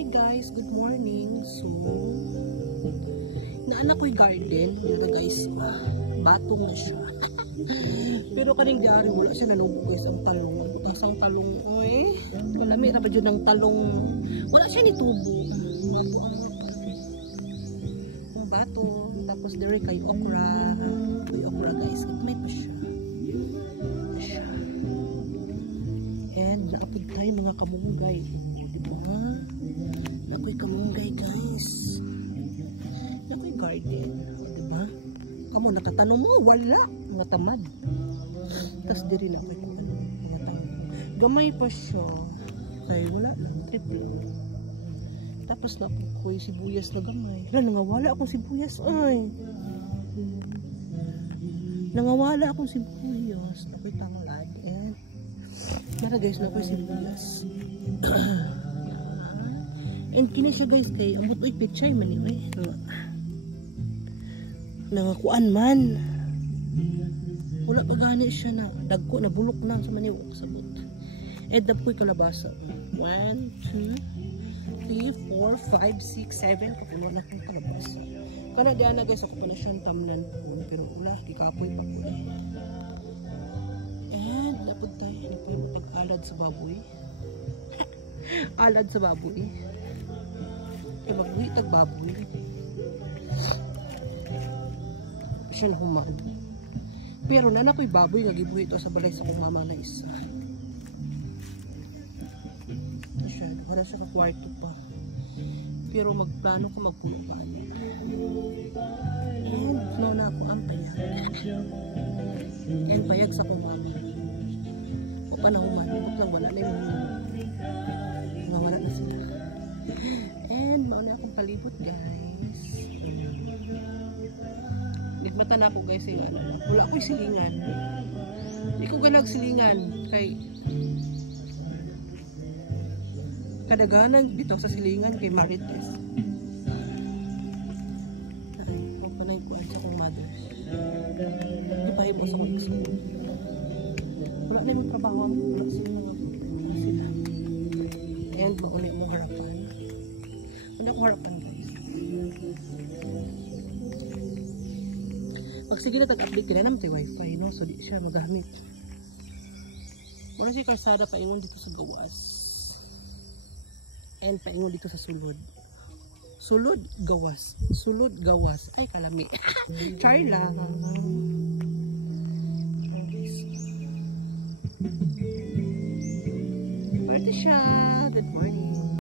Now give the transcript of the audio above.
Hi guys, good morning. So, naanak ko'y garden. Pero guys, batong na siya. Pero kaning diari, wala siya nanubog guys ang talong. Butas ang talong, oy. Malami na ba dyan ang talong? Wala siya ni tubo. Bato ang bato. Tapos dire kay okra. Kay okra guys, may pa siya. And naapod tayo mga kamunggay. Diba ha? Nakoy kamunggay guys. Nakoy garden. Diba? Kamu natatanong mo, wala. Mga tamad. Tapos di rin ako kung ano. Mga tanong. Gamay pa siya. Kaya wala lang. Triple. Tapos nakoy sibuyas na gamay. Hala, nangawala akong sibuyas. Ay. Nangawala akong sibuyas. Nakoy tanglad. And nara guys, nakoy sibuyas. And kini siya guys kay ambot oy pichay man ni nangakuan man wala pa gani siya na dagko na bulok na sa maniw sabot edap ko'y kalabasa 1, 2, 3, 4, 5, 6, 7 kapuno na ko'y kalabasa kana diyan na guys ako pa na siyang tamnan po pero wala kikapoy pa ko and napod tayo hindi po yung tag-alad sa baboy alad sa baboy kaya magbuhi tag baboy siya na human pero na ako'y baboy nga gibuhi ito sa balay sa kong mama na isa siya wala siya kakwarto pa pero magplano ko magpuno pa and no na ako ang payag and payag sa kong mama o pa na human ibot lang wala na yung wala na sila and mauna akong palibot guys nagmata na ako guys yung ano wala ako'y silingan hindi ko ganag silingan kay kadaganan dito sa silingan kay Marites ay huwag pa na yung kuwan sa akong mother hindi pa hibos ako wala na yung trabaho wala sila nga sila and mauna yung harapan wala akong harapan guys pag sige na tag-update ka na naman tayo wifi no so di siya magamit muna siya kalsada paingon dito sa gawas and paingon dito sa sulod gawas ay kalami char lang party siya good morning